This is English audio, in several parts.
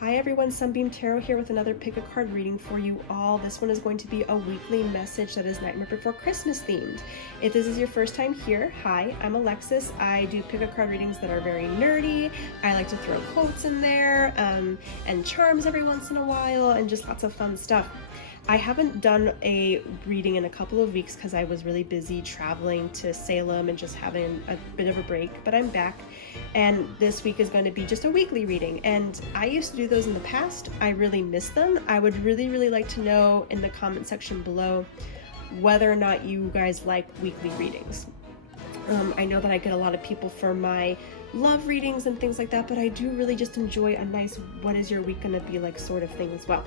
Hi everyone, Sunbeam Tarot here with another pick a card reading for you all. This one is going to be a weekly message that is Nightmare Before Christmas themed. If this is your first time here, hi, I'm Alexis. I do pick a card readings that are very nerdy. I like to throw quotes in there and charms every once in a while and just lots of fun stuff. I haven't done a reading in a couple of weeks because I was really busy traveling to Salem and just having a bit of a break, but I'm back and this week is going to be just a weekly reading, and I used to do those in the past. I really miss them. I would really like to know in the comment section below whether or not you guys like weekly readings. I know that I get a lot of people for my love readings and things like that, but I do really just enjoy a nice what is your week gonna be like sort of thing as well.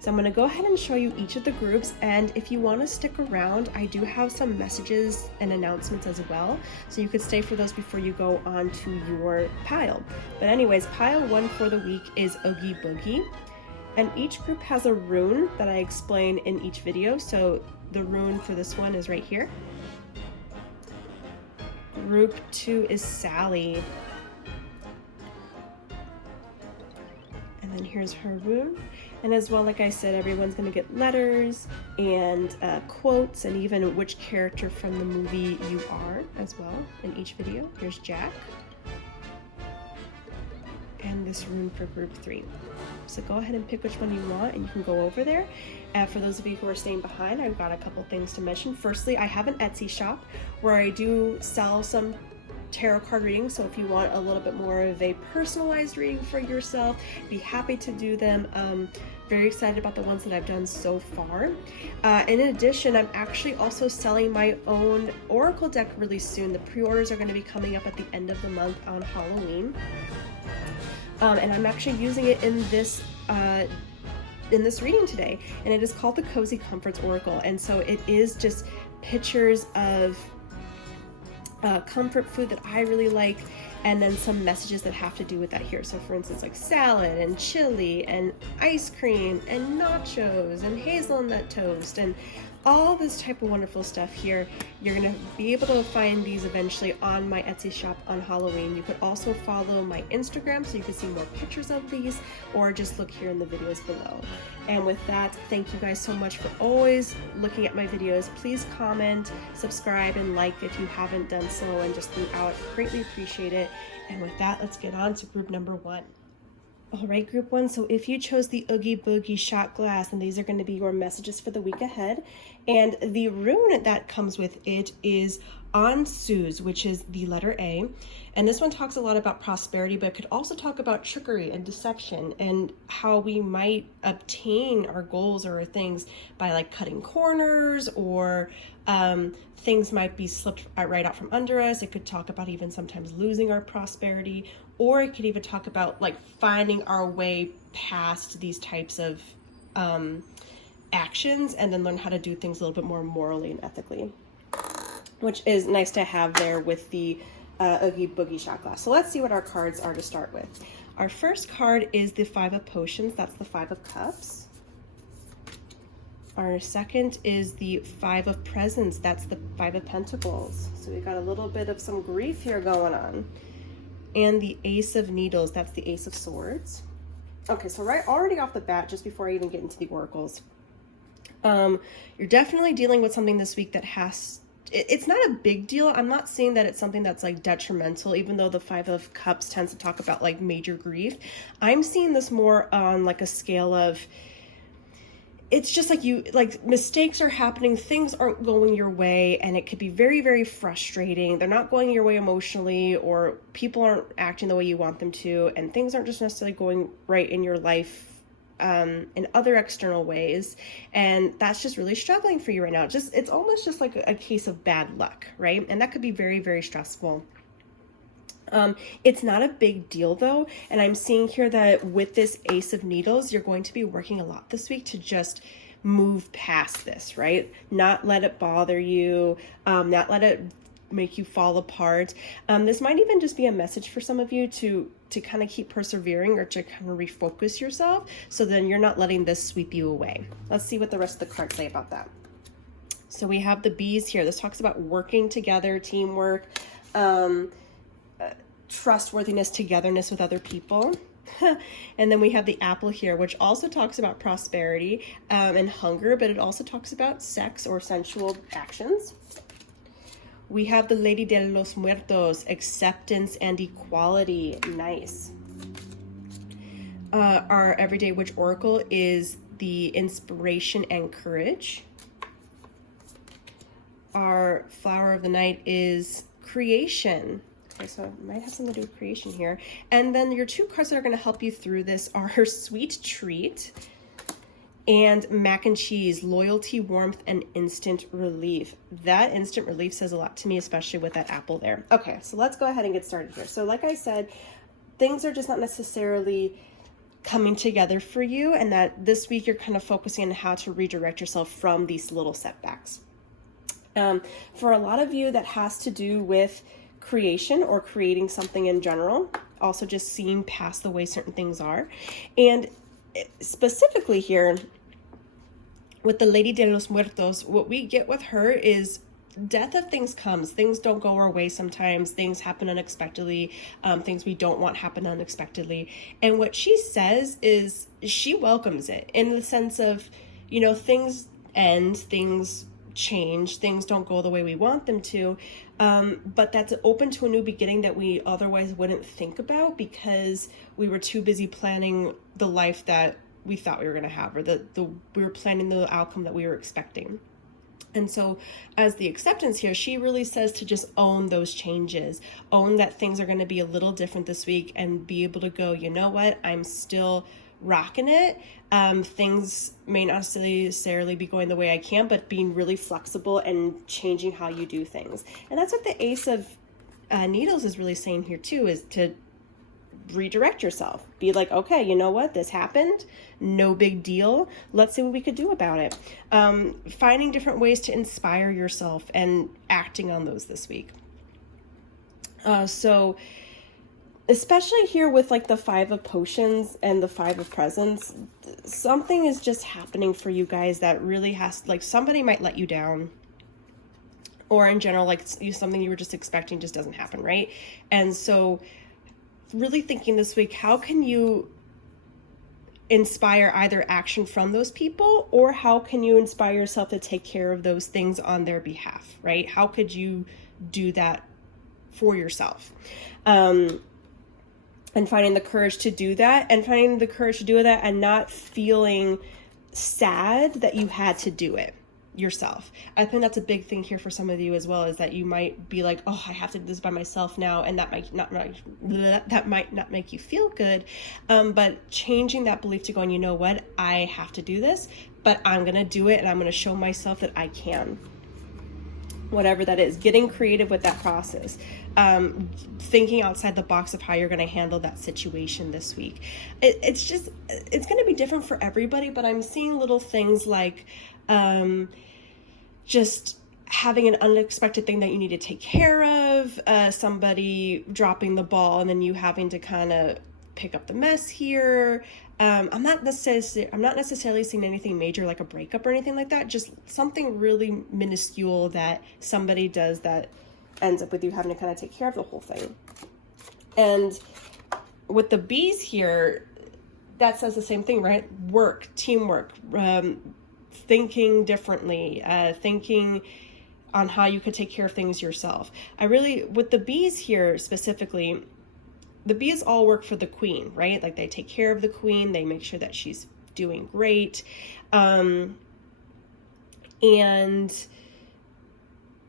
So I'm going to go ahead and show you each of the groups, and if you want to stick around, I do have some messages and announcements as well, so you could stay for those before you go on to your pile. But anyways, pile 1 for the week is Oogie Boogie, and each group has a rune that I explain in each video. So the rune for this one is right here. Group 2 is Sally. And then here's her rune. And as well, like I said, everyone's going to get letters and quotes and even which character from the movie you are as well in each video. Here's Jack. And this rune for group 3. So go ahead and pick which one you want and you can go over there. For those of you who are staying behind, I've got a couple things to mention. Firstly, I have an Etsy shop where I do sell some tarot card readings, so if you want a little bit more of a personalized reading for yourself, be happy to do them. Very excited about the ones that I've done so far. In addition, I'm actually also selling my own oracle deck really soon. The pre-orders are going to be coming up at the end of the month on Halloween, and I'm actually using it in this reading today, and it is called the Cozy Comforts Oracle. And so it is just pictures of comfort food that I really like, and then some messages that have to do with that here. So for instance, like salad and chili and ice cream and nachos and hazelnut toast and all this type of wonderful stuff here. You're going to be able to find these eventually on my Etsy shop on Halloween. You could also follow my Instagram so you can see more pictures of these, or just look here in the videos below. And with that, thank you guys so much for always looking at my videos. Please comment, subscribe, and like if you haven't done so, and just throughout, greatly appreciate it. And with that, let's get on to group number 1. All right, group 1, so if you chose the Oogie Boogie shot glass, and these are going to be your messages for the week ahead, and the rune that comes with it is Ansuz, which is the letter A, and this one talks a lot about prosperity, but it could also talk about trickery and deception and how we might obtain our goals or things by like cutting corners, or things might be slipped right out from under us. It could talk about even sometimes losing our prosperity, or it could even talk about like finding our way past these types of actions and then learn how to do things a little bit more morally and ethically, which is nice to have there with the Oogie Boogie shot glass. So let's see what our cards are to start with. Our first card is the 5 of Potions. That's the 5 of Cups. Our second is the 5 of Presents. That's the 5 of Pentacles. So we got a little bit of some grief here going on. And the Ace of Needles. That's the Ace of Swords. Okay, so already off the bat, just before I even get into the oracles, you're definitely dealing with something this week that it's not a big deal. I'm not saying that it's something that's like detrimental, even though the 5 of Cups tends to talk about like major grief. I'm seeing this more on like a scale of, it's just like mistakes are happening, things aren't going your way, and it could be very frustrating. They're not going your way emotionally, or people aren't acting the way you want them to, and things aren't just necessarily going right in your life in other external ways, and that's just really struggling for you right now. It's almost just like a case of bad luck, right? And that could be very stressful. It's not a big deal though, and I'm seeing here that with this Ace of Needles, you're going to be working a lot this week to just move past this, right? Not let it bother you, not let it make you fall apart. This might even just be a message for some of you to kind of keep persevering, or to kind of refocus yourself, so then you're not letting this sweep you away. Let's see what the rest of the cards say about that. So we have the bees here. This talks about working together, teamwork, trustworthiness, togetherness with other people. And then we have the apple here, which also talks about prosperity and hunger, but it also talks about sex or sensual actions. We have the Lady de los Muertos, acceptance and equality. Nice. Our Everyday Witch Oracle is the inspiration and courage. Our Flower of the Night is creation. Okay, so it might have something to do with creation here. And then your two cards that are going to help you through this are Sweet Treat and Mac and Cheese, loyalty, warmth, and instant relief. That instant relief says a lot to me, especially with that apple there. Okay, so let's go ahead and get started here. So like I said, things are just not necessarily coming together for you, and that this week you're kind of focusing on how to redirect yourself from these little setbacks. For a lot of you, that has to do with creation or creating something in general, also just seeing past the way certain things are. And specifically here, with the Lady de los Muertos, what we get with her is death of things comes. Things don't go our way sometimes. Things happen unexpectedly. Things we don't want happen unexpectedly. And what she says is she welcomes it in the sense of, you know, things end, things change, things don't go the way we want them to. But that's open to a new beginning that we otherwise wouldn't think about because we were too busy planning the life that we thought we were going to have, or we were planning the outcome that we were expecting. And so as the acceptance here, she really says to just own those changes, own that things are going to be a little different this week, and be able to go, you know what, I'm still rocking it. Things may not necessarily be going the way I can, but being really flexible and changing how you do things. And that's what the Ace of Needles is really saying here too, is to redirect yourself. Be like, okay, you know what, this happened, no big deal, let's see what we could do about it. Finding different ways to inspire yourself and acting on those this week. So especially here with like the Five of Potions and the Five of Presents, something is just happening for you guys that really has, like, somebody might let you down, or in general, like something you were just expecting just doesn't happen, right? And so really thinking this week, how can you inspire either action from those people, or how can you inspire yourself to take care of those things on their behalf, right? How could you do that for yourself? And finding the courage to do that, and not feeling sad that you had to do it yourself. I think that's a big thing here for some of you as well, is that you might be like, oh, I have to do this by myself now, and that might not make you feel good. But changing that belief to going, you know what, I have to do this, but I'm gonna do it, and I'm gonna show myself that I can. Whatever that is, getting creative with that process, thinking outside the box of how you're going to handle that situation this week. It's going to be different for everybody, but I'm seeing little things like just having an unexpected thing that you need to take care of, somebody dropping the ball and then you having to kind of pick up the mess here. I'm not necessarily seeing anything major like a breakup or anything like that, just something really minuscule that somebody does that ends up with you having to kind of take care of the whole thing. And with the bees here, that says the same thing, right? Work, teamwork, thinking differently, thinking on how you could take care of things yourself. With the bees here specifically, the bees all work for the queen, right? Like, they take care of the queen, they make sure that she's doing great. And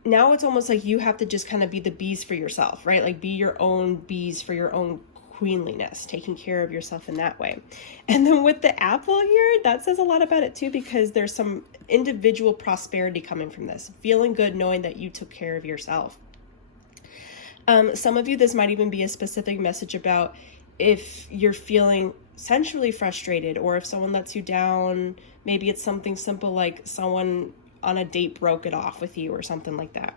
now it's almost like you have to just kind of be the bees for yourself, right? Like, be your own bees for your own queenliness, taking care of yourself in that way. And then with the apple here, that says a lot about it too, because there's some individual prosperity coming from this, feeling good knowing that you took care of yourself. Some of you, this might even be a specific message about if you're feeling sensually frustrated, or if someone lets you down. Maybe it's something simple like someone on a date broke it off with you or something like that.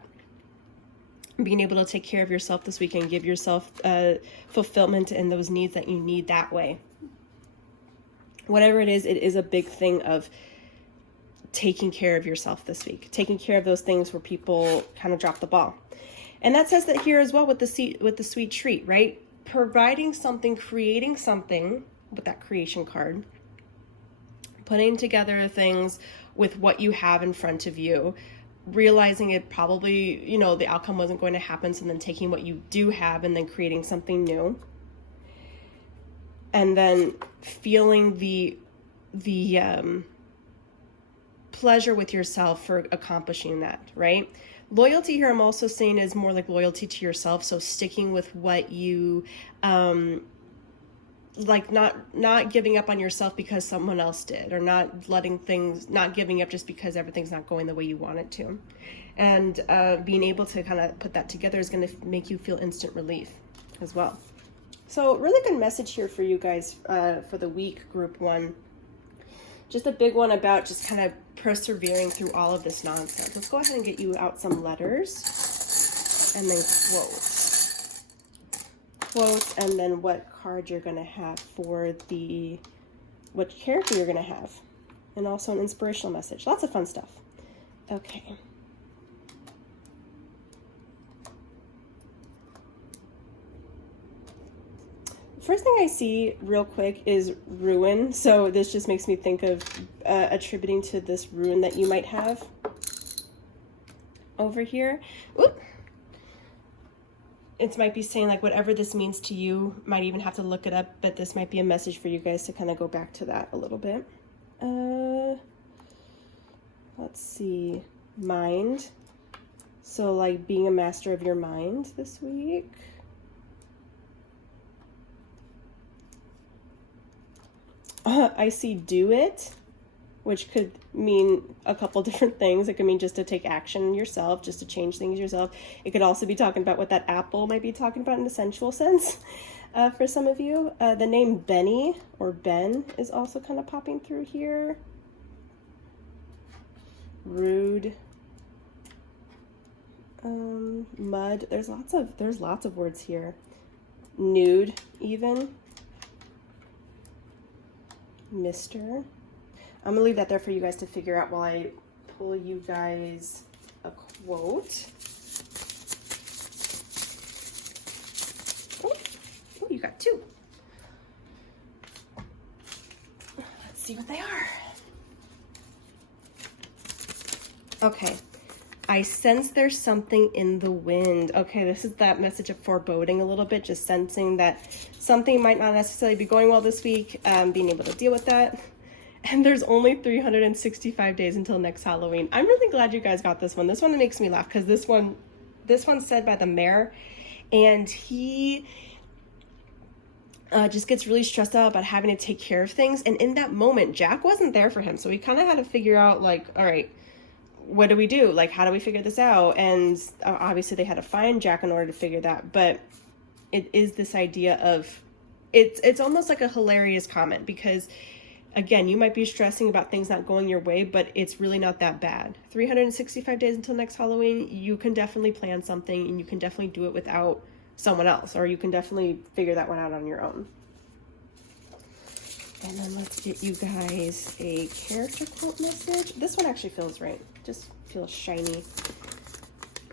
Being able to take care of yourself this week and give yourself fulfillment in those needs that you need that way. Whatever it is a big thing of taking care of yourself this week, taking care of those things where people kind of drop the ball. And that says that here as well with the sweet treat, right? providing something, creating something with that creation card, putting together things with what you have in front of you, realizing it probably, you know, the outcome wasn't going to happen, so then taking what you do have and then creating something new. And then feeling the pleasure with yourself for accomplishing that, right? Loyalty here, I'm also saying, is more like loyalty to yourself. So sticking with what you, like not giving up on yourself because someone else did, or not giving up just because everything's not going the way you want it to. And being able to kind of put that together is going to make you feel instant relief as well. So really good message here for you guys for the week, group 1. Just a big one about just kind of persevering through all of this nonsense. Let's go ahead and get you out some letters and then quotes, and then what card you're going to have for what character you're going to have, and also an inspirational message. Lots of fun stuff. Okay. First thing I see real quick is ruin. So this just makes me think of attributing to this ruin that you might have over here. Oop. It might be saying like whatever this means to you, might even have to look it up, but this might be a message for you guys to kind of go back to that a little bit. Let's see. Mind. So like being a master of your mind this week. I see do it, which could mean a couple different things. It could mean just to take action yourself, just to change things yourself. It could also be talking about what that apple might be talking about in a sensual sense for some of you. The name Benny or Ben is also kind of popping through here. Rude. Mud. There's lots of words here. Nude, even. Mister. I'm gonna leave that there for you guys to figure out while I pull you guys a quote. Oh, you got 2. Let's see what they are. Okay. I sense there's something in the wind. Okay, this is that message of foreboding a little bit, just sensing that something might not necessarily be going well this week, being able to deal with that. And there's only 365 days until next Halloween. I'm really glad you guys got this one. This one makes me laugh because this one's said by the mayor, and he just gets really stressed out about having to take care of things. And in that moment, Jack wasn't there for him. So he kind of had to figure out like, all right, what do we do? Like, how do we figure this out? And obviously they had to find Jack in order to figure that. But it is this idea of, it's almost like a hilarious comment because, again, you might be stressing about things not going your way, but it's really not that bad. 365 days until next Halloween, you can definitely plan something, and you can definitely do it without someone else, or you can definitely figure that one out on your own. And then let's get you guys a character quote message. This one actually feels right. Just feels shiny.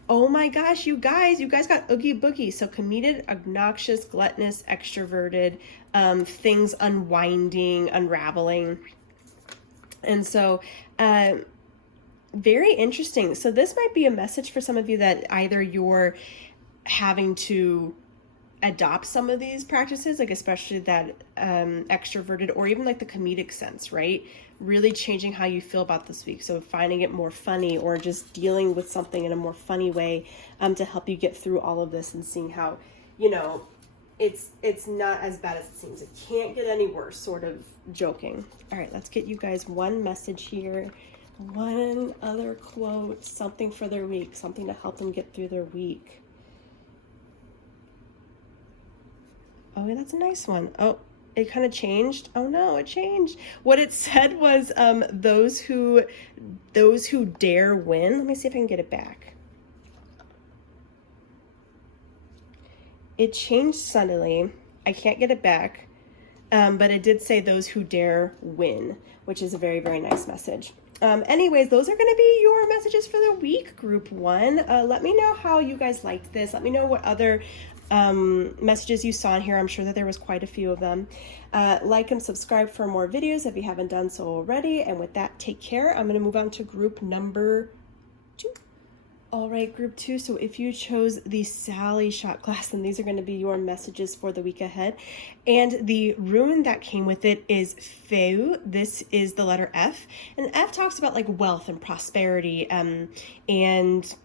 Oh my gosh, you guys got Oogie Boogie. So committed, obnoxious, gluttonous, extroverted, things unwinding, unraveling. And so very interesting. So this might be a message for some of you that either you're having to adopt some of these practices, like especially that extroverted, or even like the comedic sense, right? Really changing how you feel about this week. So finding it more funny, or just dealing with something in a more funny way to help you get through all of this, and seeing how, you know, it's not as bad as it seems. It can't get any worse, sort of joking. All right, let's get you guys one message here. One other quote, something for their week, something to help them get through their week. Oh, yeah, that's a nice one. Oh, it kind of changed. Oh no, it changed. What it said was those who dare win. Let me see if I can get it back. It changed suddenly. I can't get it back. But it did say those who dare win, which is a very, very nice message. Anyways, those are going to be your messages for the week, group 1. Let me know how you guys liked this. Let me know what other messages you saw in here. I'm sure that there was quite a few of them. Like and subscribe for more videos if you haven't done so already. And with that, take care. I'm going to move on to group number 2. All right, group 2. So if you chose the Sally shot class, then these are going to be your messages for the week ahead. And the rune that came with it is Feu. This is the letter F. And F talks about like wealth and prosperity, and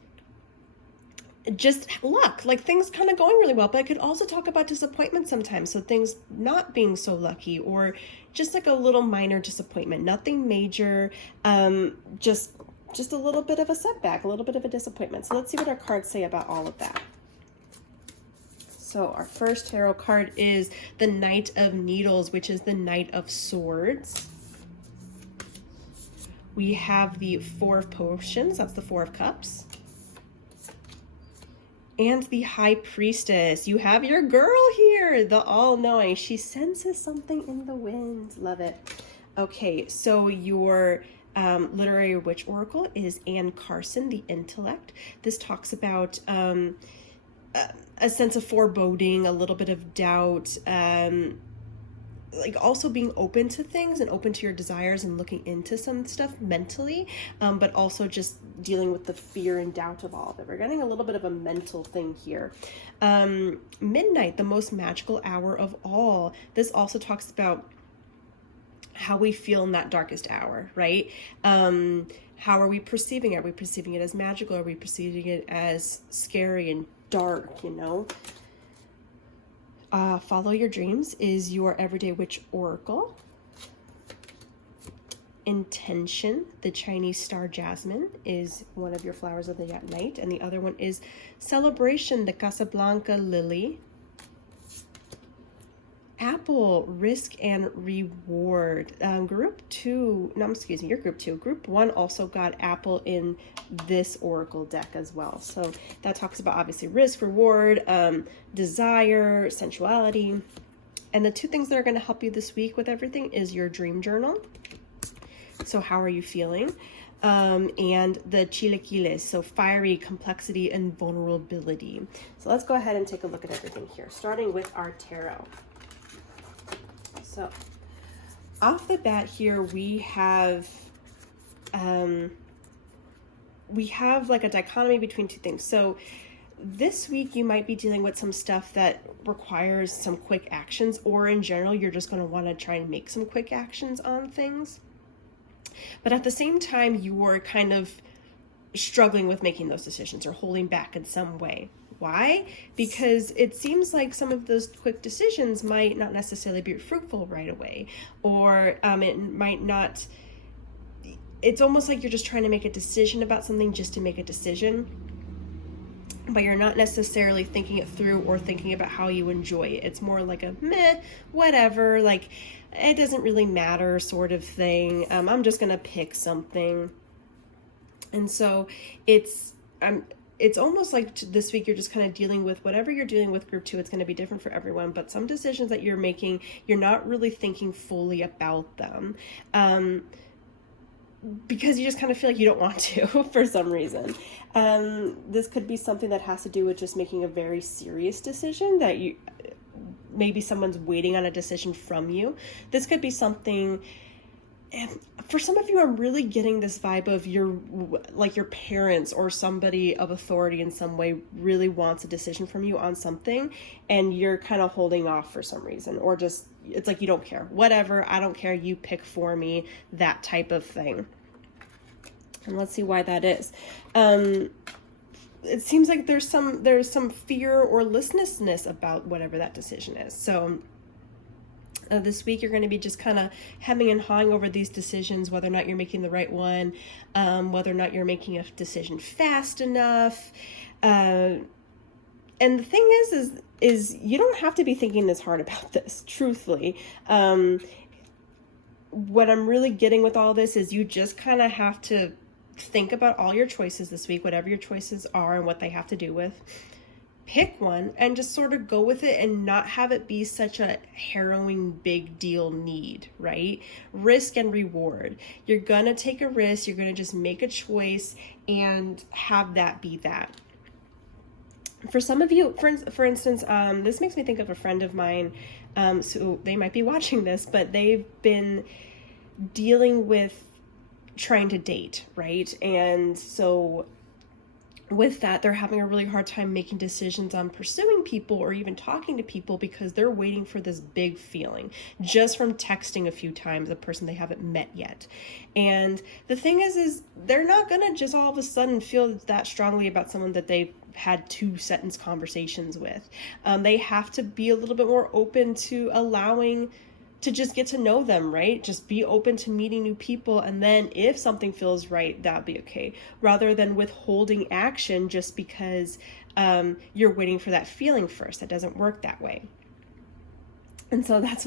just luck, like things kind of going really well. But it could also talk about disappointment sometimes. So things not being so lucky, or just like a little minor disappointment, nothing major, just a little bit of a setback, a little bit of a disappointment. So let's see what our cards say about all of that. So our first tarot card is the Knight of Needles, which is the Knight of Swords. We have the Four of Potions, that's the Four of Cups. And the High Priestess. You have your girl here, the all-knowing. She senses something in the wind. Love it. Okay, so your literary witch oracle is Anne Carson, the intellect. This talks about a sense of foreboding, a little bit of doubt, like also being open to things and open to your desires and looking into some stuff mentally, but also just dealing with the fear and doubt of all of it. We're getting a little bit of a mental thing here. Midnight, the most magical hour of all. This also talks about how we feel in that darkest hour, right? How are we perceiving it? Are we perceiving it as magical? Are we perceiving it as scary and dark, you know? Follow Your Dreams is your everyday witch oracle. Intention, the Chinese star jasmine, is one of your flowers of the night. And the other one is Celebration, the Casablanca lily. Apple, risk and reward. Group 2, no, excuse me, you're group 2. Group 1 also got Apple in this oracle deck as well. So that talks about obviously risk, reward, desire, sensuality. And the 2 things that are going to help you this week with everything is your dream journal. So how are you feeling? And the chilaquiles, so fiery, complexity, and vulnerability. So let's go ahead and take a look at everything here, starting with our tarot. So off the bat here, we have like a dichotomy between 2 things. So this week you might be dealing with some stuff that requires some quick actions, or in general, you're just going to want to try and make some quick actions on things. But at the same time, you're kind of struggling with making those decisions or holding back in some way. Why? Because it seems like some of those quick decisions might not necessarily be fruitful right away, or it might not. It's almost like you're just trying to make a decision about something just to make a decision, but you're not necessarily thinking it through or thinking about how you enjoy it. It's more like a meh, whatever, like it doesn't really matter sort of thing. I'm just gonna pick something. And so it's almost like this week you're just kind of dealing with whatever you're dealing with group 2. It's going to be different for everyone, but some decisions that you're making, you're not really thinking fully about them, because you just kind of feel like you don't want to for some reason. This could be something that has to do with just making a very serious decision that maybe someone's waiting on a decision from you. This could be something. And for some of you, I'm really getting this vibe of your parents or somebody of authority in some way really wants a decision from you on something, and you're kind of holding off for some reason, or just, it's like you don't care. Whatever, I don't care, you pick for me, that type of thing. And let's see why that is. It seems like there's some fear or listlessness about whatever that decision is. So this week you're going to be just kind of hemming and hawing over these decisions, whether or not you're making the right one, whether or not you're making a decision fast enough. And the thing is you don't have to be thinking this hard about this, truthfully. What I'm really getting with all this is you just kind of have to think about all your choices this week, whatever your choices are and what they have to do with. Pick one and just sort of go with it and not have it be such a harrowing big deal need, right? Risk and reward. You're going to take a risk. You're going to just make a choice and have that be that. For some of you, for instance, this makes me think of a friend of mine, so they might be watching this, but they've been dealing with trying to date, right? And so with that, they're having a really hard time making decisions on pursuing people or even talking to people because they're waiting for this big feeling just from texting a few times a person they haven't met yet. And the thing is they're not gonna just all of a sudden feel that strongly about someone that they've had 2-sentence conversations with. They have to be a little bit more open to allowing to just get to know them, right? Just be open to meeting new people, and then if something feels right, that'd be okay, rather than withholding action just because you're waiting for that feeling first. That doesn't work that way. And so that's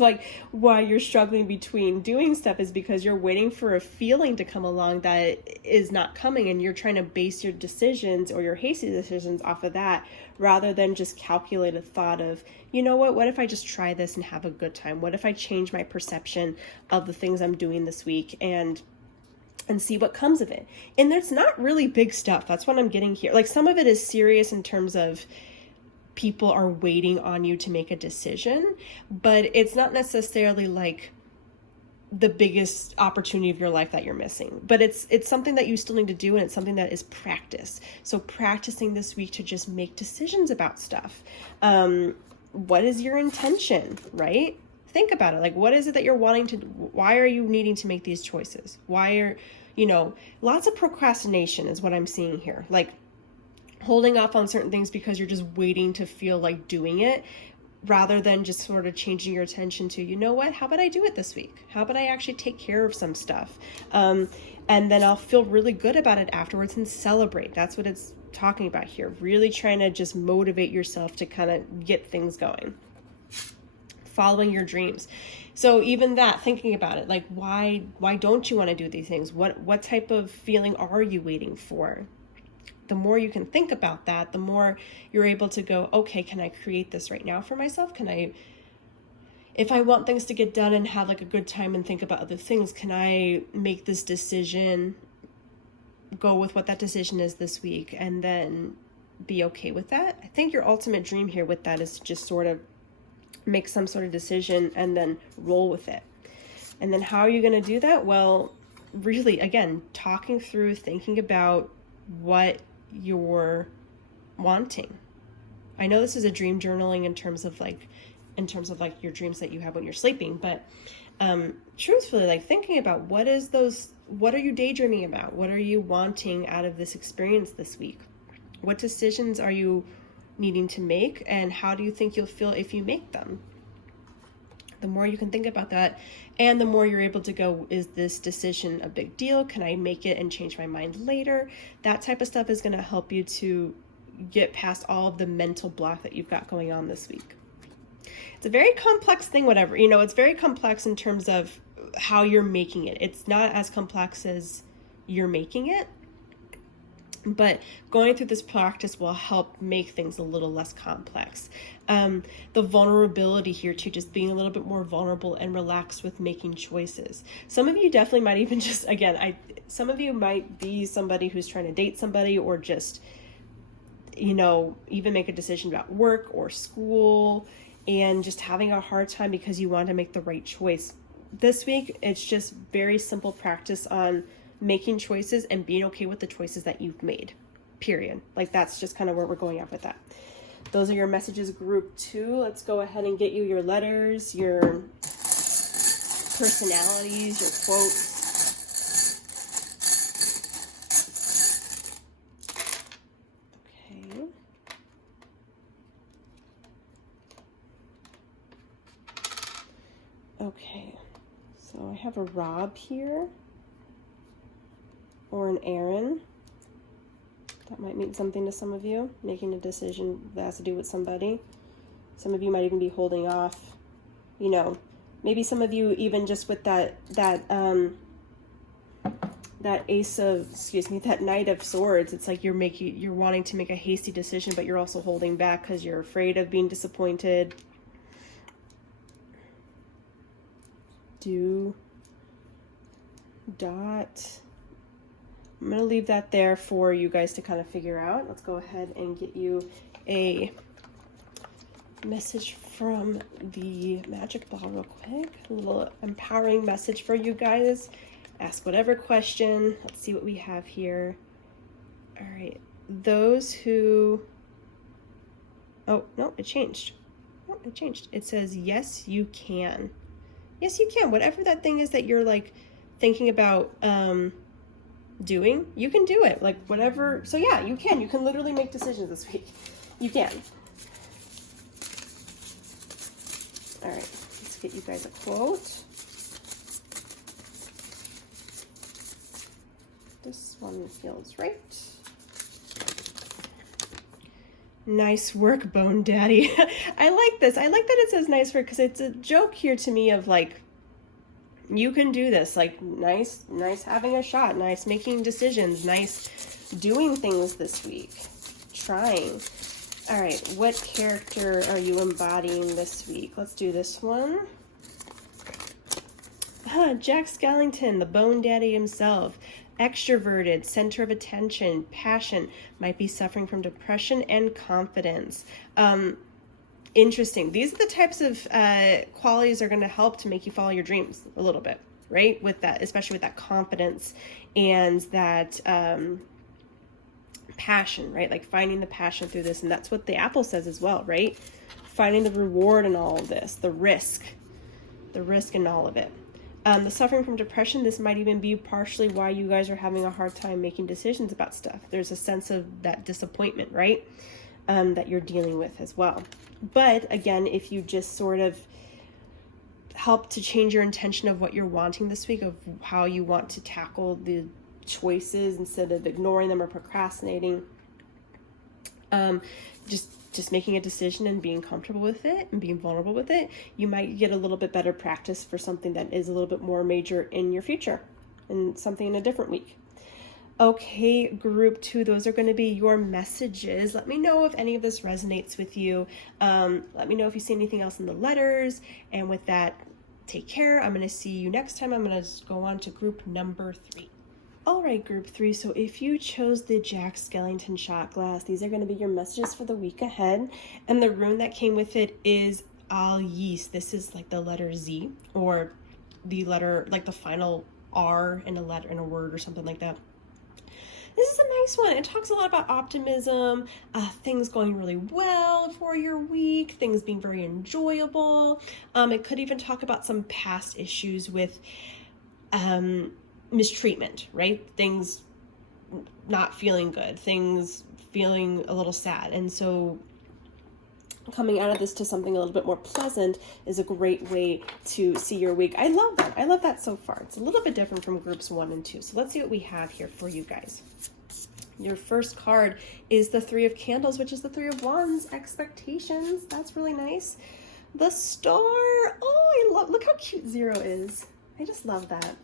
why you're struggling between doing stuff, is because you're waiting for a feeling to come along that is not coming, and you're trying to base your decisions or your hasty decisions off of that, rather than just calculated thought of, you know what if I just try this and have a good time? What if I change my perception of the things I'm doing this week and see what comes of it? And there's not really big stuff. That's what I'm getting here. Like, some of it is serious in terms of people are waiting on you to make a decision, but it's not necessarily like the biggest opportunity of your life that you're missing. But it's something that you still need to do, and it's something that is practice. So practicing this week to just make decisions about stuff. What is your intention, right? Think about it. Like, what is it that you're wanting to, why are you needing to make these choices? Why are, lots of procrastination is what I'm seeing here. Like, holding off on certain things because you're just waiting to feel like doing it, rather than just sort of changing your attention to, how about I do it this week? How about I actually take care of some stuff? And then I'll feel really good about it afterwards and celebrate. That's what it's talking about here. Really trying to just motivate yourself to kind of get things going. Following your dreams. So even that, thinking about it, like, why don't you want to do these things? What type of feeling are you waiting for? The more you can think about that, the more you're able to go, okay, can I create this right now for myself? If I want things to get done and have like a good time and think about other things, can I make this decision, go with what that decision is this week, and then be okay with that? I think your ultimate dream here with that is to just sort of make some sort of decision and then roll with it. And then how are you going to do that? Well, really, again, talking through, thinking about what you're wanting. I know this is a dream journaling in terms of like your dreams that you have when you're sleeping, but truthfully, like, thinking about what are you daydreaming about? What are you wanting out of this experience this week? What decisions are you needing to make, and how do you think you'll feel if you make them? The more you can think about that, and the more you're able to go, is this decision a big deal? Can I make it and change my mind later? That type of stuff is going to help you to get past all of the mental block that you've got going on this week. It's a very complex thing, it's very complex in terms of how you're making it. It's not as complex as you're making it, but going through this practice will help make things a little less complex. The vulnerability here too, just being a little bit more vulnerable and relaxed with making choices. Some of you definitely might even just, some of you might be somebody who's trying to date somebody, or just, even make a decision about work or school, and just having a hard time because you want to make the right choice. This week, it's just very simple practice on making choices and being okay with the choices that you've made, period. Like, that's just kind of where we're going at with that. Those are your messages, group 2. Let's go ahead and get you your letters, your personalities, your quotes. Okay. Okay. So I have a Rob here, or an Aaron. That might mean something to some of you, making a decision that has to do with somebody. Some of you might even be holding off, maybe some of you even just with that Knight of Swords. It's like you're wanting to make a hasty decision, but you're also holding back because you're afraid of being disappointed. I'm going to leave that there for you guys to kind of figure out. Let's go ahead and get you a message from the magic ball real quick. A little empowering message for you guys. Ask whatever question. Let's see what we have here. All right. Those who... Oh, no, it changed. Oh, it changed. It says, yes, you can. Yes, you can. Whatever that thing is that you're like thinking about doing, you can do it. Like whatever. So yeah, you can. You can literally make decisions this week. You can. All right, let's get you guys a quote. This one feels right. Nice work, Bone Daddy. I like this. I like that it says nice work because it's a joke here to me of like, you can do this. Like nice having a shot, nice making decisions, nice doing things this week, trying. All right, what character are you embodying this week? Let's do this one. Jack Skellington, the Bone Daddy himself. Extroverted, center of attention, passion, might be suffering from depression and confidence. Interesting. These are the types of qualities that are going to help to make you follow your dreams a little bit, right? With that, especially with that confidence and that passion, right? Like finding the passion through this. And that's what the apple says as well, right? Finding the reward in all of this, the risk in all of it. The suffering from depression, this might even be partially why you guys are having a hard time making decisions about stuff. There's a sense of that disappointment, right? That you're dealing with as well. But again, if you just sort of help to change your intention of what you're wanting this week, of how you want to tackle the choices instead of ignoring them or procrastinating, just making a decision and being comfortable with it and being vulnerable with it, you might get a little bit better practice for something that is a little bit more major in your future and something in a different week. Okay, group 2, those are going to be your messages. Let me know if any of this resonates with you. Let me know if you see anything else in the letters. And with that, take care. I'm going to see you next time. I'm going to go on to group number 3. All right, group 3. So if you chose the Jack Skellington shot glass, these are going to be your messages for the week ahead. And the rune that came with it is Al Yeast. This is like the letter Z, or the letter, like the final R in a letter, in a word or something like that. This is a nice one. It talks a lot about optimism, things going really well for your week, things being very enjoyable. It could even talk about some past issues with mistreatment, right? Things not feeling good, things feeling a little sad. And so coming out of this to something a little bit more pleasant is a great way to see your week. I love that. I love that so far. It's a little bit different from groups 1 and 2. So let's see what we have here for you guys. Your first card is the 3 of Candles, which is the 3 of Wands, expectations. That's really nice. The Star. Oh, I love, look how cute 0 is. I just love that.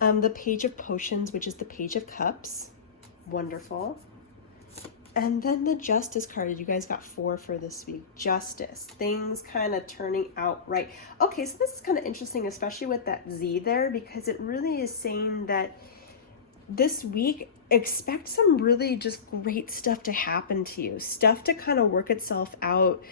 The Page of Potions, which is the Page of Cups. Wonderful. And then the Justice card. You guys got 4 for this week. Justice. Things kind of turning out right. Okay, so this is kind of interesting, especially with that Z there, because it really is saying that this week, expect some really just great stuff to happen to you. Stuff to kind of work itself out,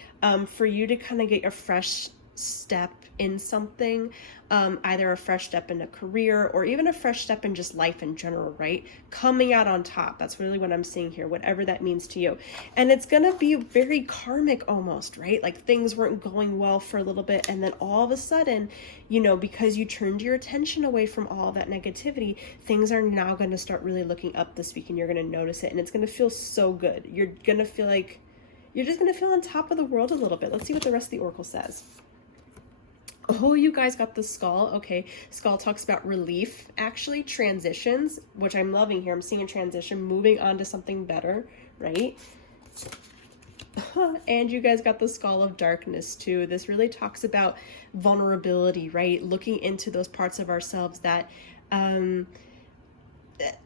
for you to kind of get a fresh step in something, either a fresh step in a career or even a fresh step in just life in general, right? Coming out on top. That's really what I'm seeing here, whatever that means to you. And it's going to be very karmic almost, right? Like things weren't going well for a little bit, and then all of a sudden, you know, because you turned your attention away from all that negativity, things are now going to start really looking up this week, and you're going to notice it, and it's going to feel so good. You're going to feel like you're just going to feel on top of the world a little bit. Let's see what the rest of the oracle says. Oh, you guys got the Skull. Okay, Skull talks about relief, actually transitions, which I'm loving here. I'm seeing a transition, moving on to something better, right? And you guys got the Skull of Darkness too. This really talks about vulnerability, right? Looking into those parts of ourselves that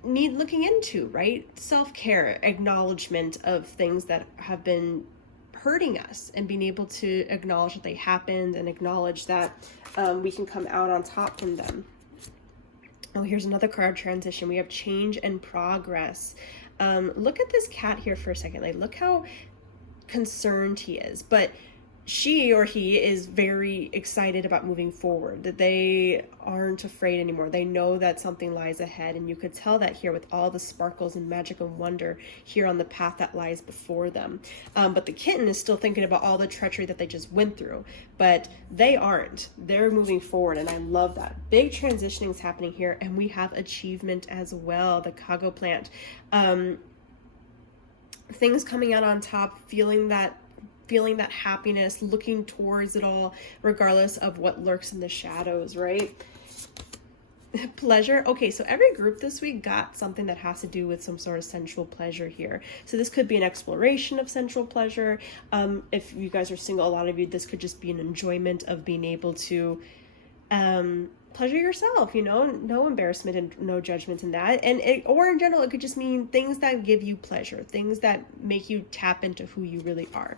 need looking into, right? Self-care, acknowledgement of things that have been hurting us, and being able to acknowledge that they happened and acknowledge that we can come out on top from them. Oh, here's another card transition. We have change and progress. Look at this cat here for a second. Like, look how concerned he is, but she or he is very excited about moving forward, that they aren't afraid anymore. They know that something lies ahead, and you could tell that here with all the sparkles and magic and wonder here on the path that lies before them. But the kitten is still thinking about all the treachery that they just went through, but they aren't. They're moving forward, and I love that. Big transitioning is happening here, and we have achievement as well, the Kago plant. Things coming out on top, feeling that happiness, looking towards it all, regardless of what lurks in the shadows, right? Pleasure. Okay, so every group this week got something that has to do with some sort of sensual pleasure here. So this could be an exploration of sensual pleasure. If you guys are single, a lot of you, this could just be an enjoyment of being able to pleasure yourself, you know, no embarrassment and no judgment in that. Or in general, it could just mean things that give you pleasure, things that make you tap into who you really are.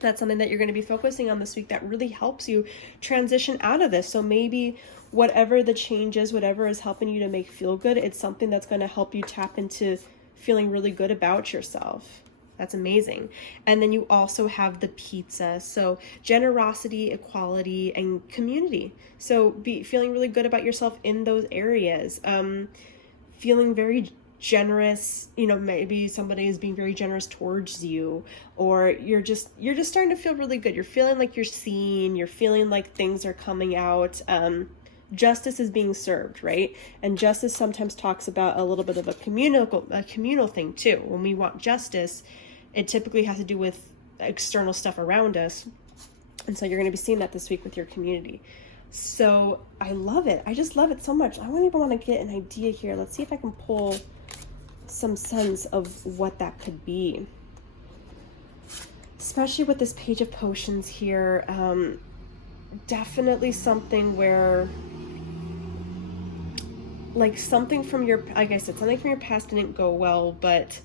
That's something that you're going to be focusing on this week that really helps you transition out of this. So maybe whatever the change is, whatever is helping you to make feel good, it's something that's going to help you tap into feeling really good about yourself. That's amazing. And then you also have the pizza. So generosity, equality, and community. So feeling really good about yourself in those areas. Feeling very generous, you know, maybe somebody is being very generous towards you, or you're just starting to feel really good. You're feeling like you're seen, you're feeling like things are coming out. Justice is being served, right? And justice sometimes talks about a little bit of a communal thing too. When we want justice, it typically has to do with external stuff around us. And so you're going to be seeing that this week with your community. So I love it. I just love it so much. I don't even want to get an idea here. Let's see if I can pull some sense of what that could be. Especially with this Page of Potions here. Definitely something where, like, something from your, like I said, something from your past didn't go well, but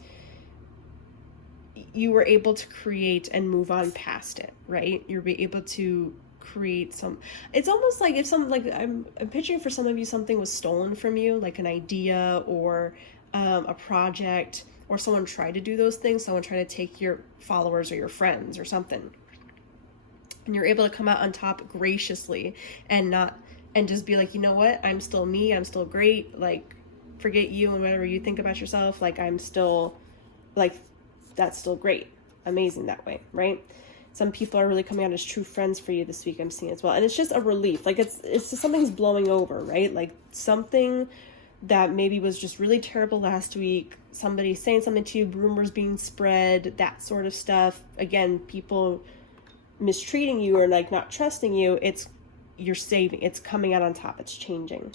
you were able to create and move on past it, right? You're able to create some, it's almost like if some, like I'm picturing for some of you, something was stolen from you, like an idea or a project, or someone tried to do those things, someone tried to take your followers or your friends or something. And you're able to come out on top graciously and just be like, you know what? I'm still me. I'm still great. Like, forget you and whatever you think about yourself. Like, I'm still, like, that's still great. Amazing that way, right? Some people are really coming out as true friends for you this week, I'm seeing as well. And it's just a relief. Like, it's just something's blowing over, right? Like, something that maybe was just really terrible last week, somebody saying something to you, rumors being spread, that sort of stuff. Again, people mistreating you or like not trusting you, you're saving, it's coming out on top, it's changing.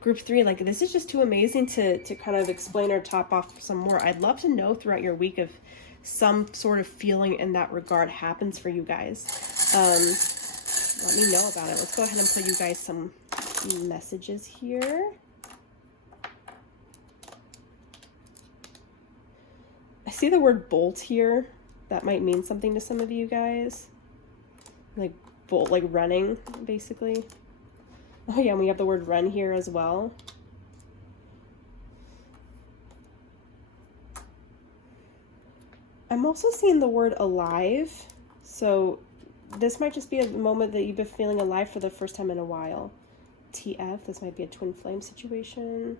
Group 3, like, this is just too amazing to kind of explain or top off some more. I'd love to know throughout your week if some sort of feeling in that regard happens for you guys. Let me know about it. Let's go ahead and put you guys some messages here. I see the word bolt here. That might mean something to some of you guys. Like bolt, like running, basically. Oh yeah, and we have the word run here as well. I'm also seeing the word alive. So this might just be a moment that you've been feeling alive for the first time in a while. TF, this might be a twin flame situation.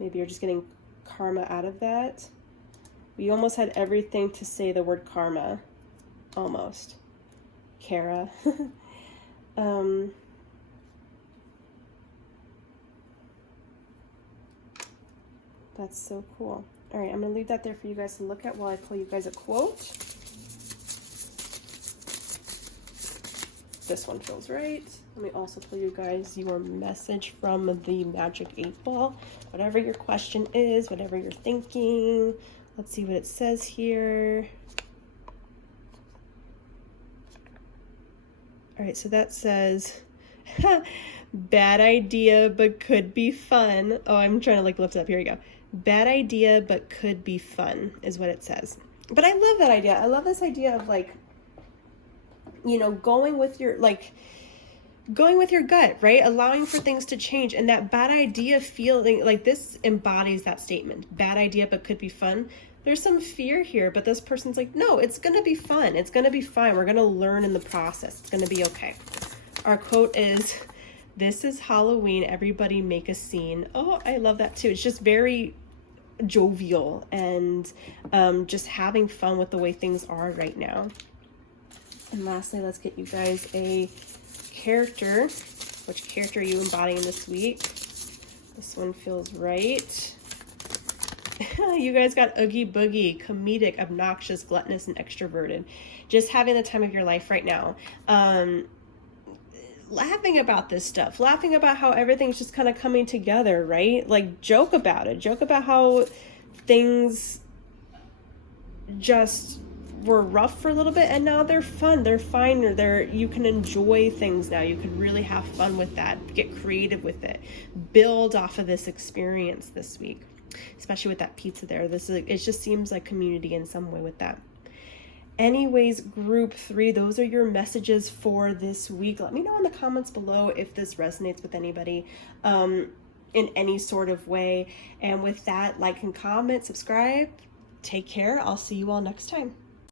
Maybe you're just getting karma out of that. We almost had everything to say the word karma. Almost. Kara. That's so cool. All right, I'm going to leave that there for you guys to look at while I pull you guys a quote. This one feels right. Let me also pull you guys your message from the Magic 8 Ball. Whatever your question is, whatever you're thinking. Let's see what it says here. All right, so that says, bad idea, but could be fun. Oh, I'm trying to like lift it up. Here we go. Bad idea, but could be fun is what it says. But I love that idea. I love this idea of like, you know, going with your gut, right? Allowing for things to change. And that bad idea feeling, like this embodies that statement. Bad idea, but could be fun. there's some fear here, but this person's like, no, it's gonna be fun. It's gonna be fine. We're gonna learn in the process. It's gonna be okay. Our quote is, "This is Halloween, everybody make a scene." Oh, I love that too. It's just very jovial and just having fun with the way things are right now. And lastly, let's get you guys a character. Which character are you embodying this week? This one feels right. You guys got Oogie Boogie, comedic, obnoxious, gluttonous, and extroverted. Just having the time of your life right now. Laughing about this stuff, laughing about how everything's just kind of coming together, right? Like, joke about it. Joke about how things just were rough for a little bit and now they're fun, they're fine, or you can enjoy things now. You can really have fun with that, get creative with it, build off of this experience this week. Especially with that pizza there. It just seems like community in some way with that. Anyways, group 3, those are your messages for this week. Let me know in the comments below if this resonates with anybody in any sort of way. And with that, like and comment, subscribe. Take care. I'll see you all next time.